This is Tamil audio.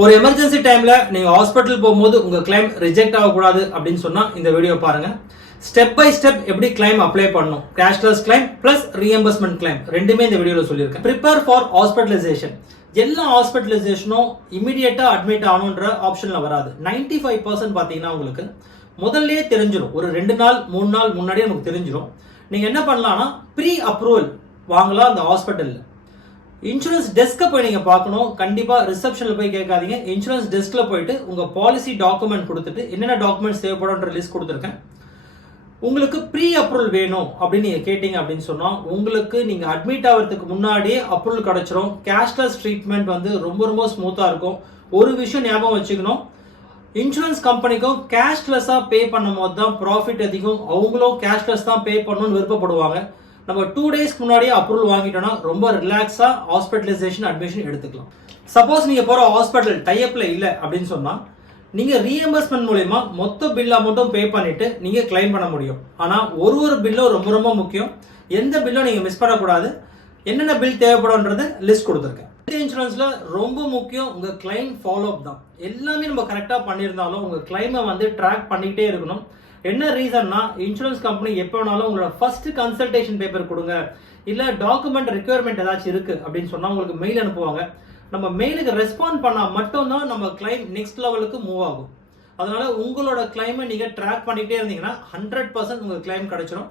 ஒரு எமர்ஜென்சி டைம்ல நீங்க ஹாஸ்பிட்டல் போகும்போது உங்க கிளைம் ரிஜெக்ட் ஆகக்கூடாது அப்படின்னு சொன்னா இந்த வீடியோ பாருங்க. ஸ்டெப் பை ஸ்டெப் எப்படி கிளைம் அப்ளை பண்ணணும், cashless claim plus reimbursement claim ரெண்டுமே இந்த வீடியோல சொல்லியிருக்கேன். Prepare for hospitalisation. எல்லா ஹாஸ்பிட்டலைசேஷனும் இமிடியேட்டா அட்மிட் ஆகணுன்ற ஆப்ஷன்ல வராது. 95% பாத்தீங்கன்னா உங்களுக்கு முதல்லயே தெரிஞ்சிடும். ஒரு 2 நாள் 3 நாள் முன்னாடியே நமக்கு தெரிஞ்சிடும். நீங்க என்ன பண்ணலாம்னா ப்ரீ அப்ரூவல் வாங்கலாம் அந்த ஹாஸ்பிட்டல்ல. இன்சூரன்ஸ் டெஸ்க்கை போய் நீங்க பார்க்கணும். கண்டிப்பா ரிசப்ஷன்ல போய் கேட்காதீங்க. இன்சூரன்ஸ் டெஸ்க்ல போயிட்டு உங்க பாலிசி டாக்குமெண்ட் கொடுத்துட்டு என்னென்ன டாக்குமெண்ட்ஸ் தேவைப்படும்ன்ற லிஸ்ட் கொடுத்துருக்கேன். உங்களுக்கு ப்ரீ அப்ரூவல் வேணும் அப்படின்னு நீங்க கேட்டீங்க அப்படின்னு சொன்னா உங்களுக்கு நீங்க அட்மிட் ஆகிறதுக்கு முன்னாடியே அப்ரூவல் கிடைச்சிரும். கேஷ்லெஸ் ட்ரீட்மெண்ட் வந்து ரொம்ப ரொம்ப ஸ்மூத்தா இருக்கும். ஒரு விஷயம் ஞாபகம் வச்சுக்கணும், இன்சூரன்ஸ் கம்பெனிக்கும் கேஷ்லெஸ்ஸா பே பண்ணும் போது தான் ப்ராஃபிட் அதிகம். அவங்களும் கேஷ்லெஸ் தான் பே பண்ணணும்னு விருப்பப்படுவாங்க. நம்ம 2 டேஸ்க்கு முன்னாடியே அப்ரூவல் வாங்கிட்டோம்னா ரொம்ப ரிலாக்ஸா ஹாஸ்பிட்டலைசேஷன் அட்மிஷன் எடுத்துக்கலாம். சப்போஸ் நீங்க போற ஹாஸ்பிட்டல் டைப்ல இல்ல அப்படின்னு சொன்னா நீங்க ரீஎம்பர்ஸ்மெண்ட் மூலமா மொத்த பில் அமௌண்ட்டும் பே பண்ணிட்டு நீங்க கிளைம் பண்ண முடியும். ஆனா ஒரு பில்லும் ரொம்ப ரொம்ப முக்கியம். எந்த பில்லும் நீங்க மிஸ் பண்ணக்கூடாது. என்னென்ன பில் தேவைப்படும்ன்றது லிஸ்ட் கொடுத்துருக்கேன். இன்சூரன்ஸ்ல ரொம்ப முக்கியம் உங்க கிளைம் ஃபாலோ அப் தான். எல்லாமே நம்ம கரெக்டா பண்ணியிருந்தாலும் உங்க கிளைமை வந்து ட்ராக் பண்ணிக்கிட்டே இருக்கணும். என்ன ரீசன்னா இன்சூரன்ஸ் கம்பெனி எப்போ வேணாலும் உங்களோட ஃபர்ஸ்ட் கன்சல்டேஷன் பேப்பர் கொடுங்க, இல்ல டாக்குமெண்ட் ரெக்யர்மெண்ட் ஏதாச்சும் இருக்கு அப்படின்னு சொன்னா உங்களுக்கு மெயில் அனுப்புவாங்க. நம்ம மெயிலுக்கு ரெஸ்பாண்ட் பண்ணா மட்டும்தான் நம்ம கிளைம் நெக்ஸ்ட் லெவலுக்கு மூவ் ஆகும். அதனால உங்களோட கிளைமை நீங்க ட்ராக் பண்ணிக்கிட்டே இருந்தீங்கன்னா 100% உங்க கிளைம் கிடைச்சிடும்.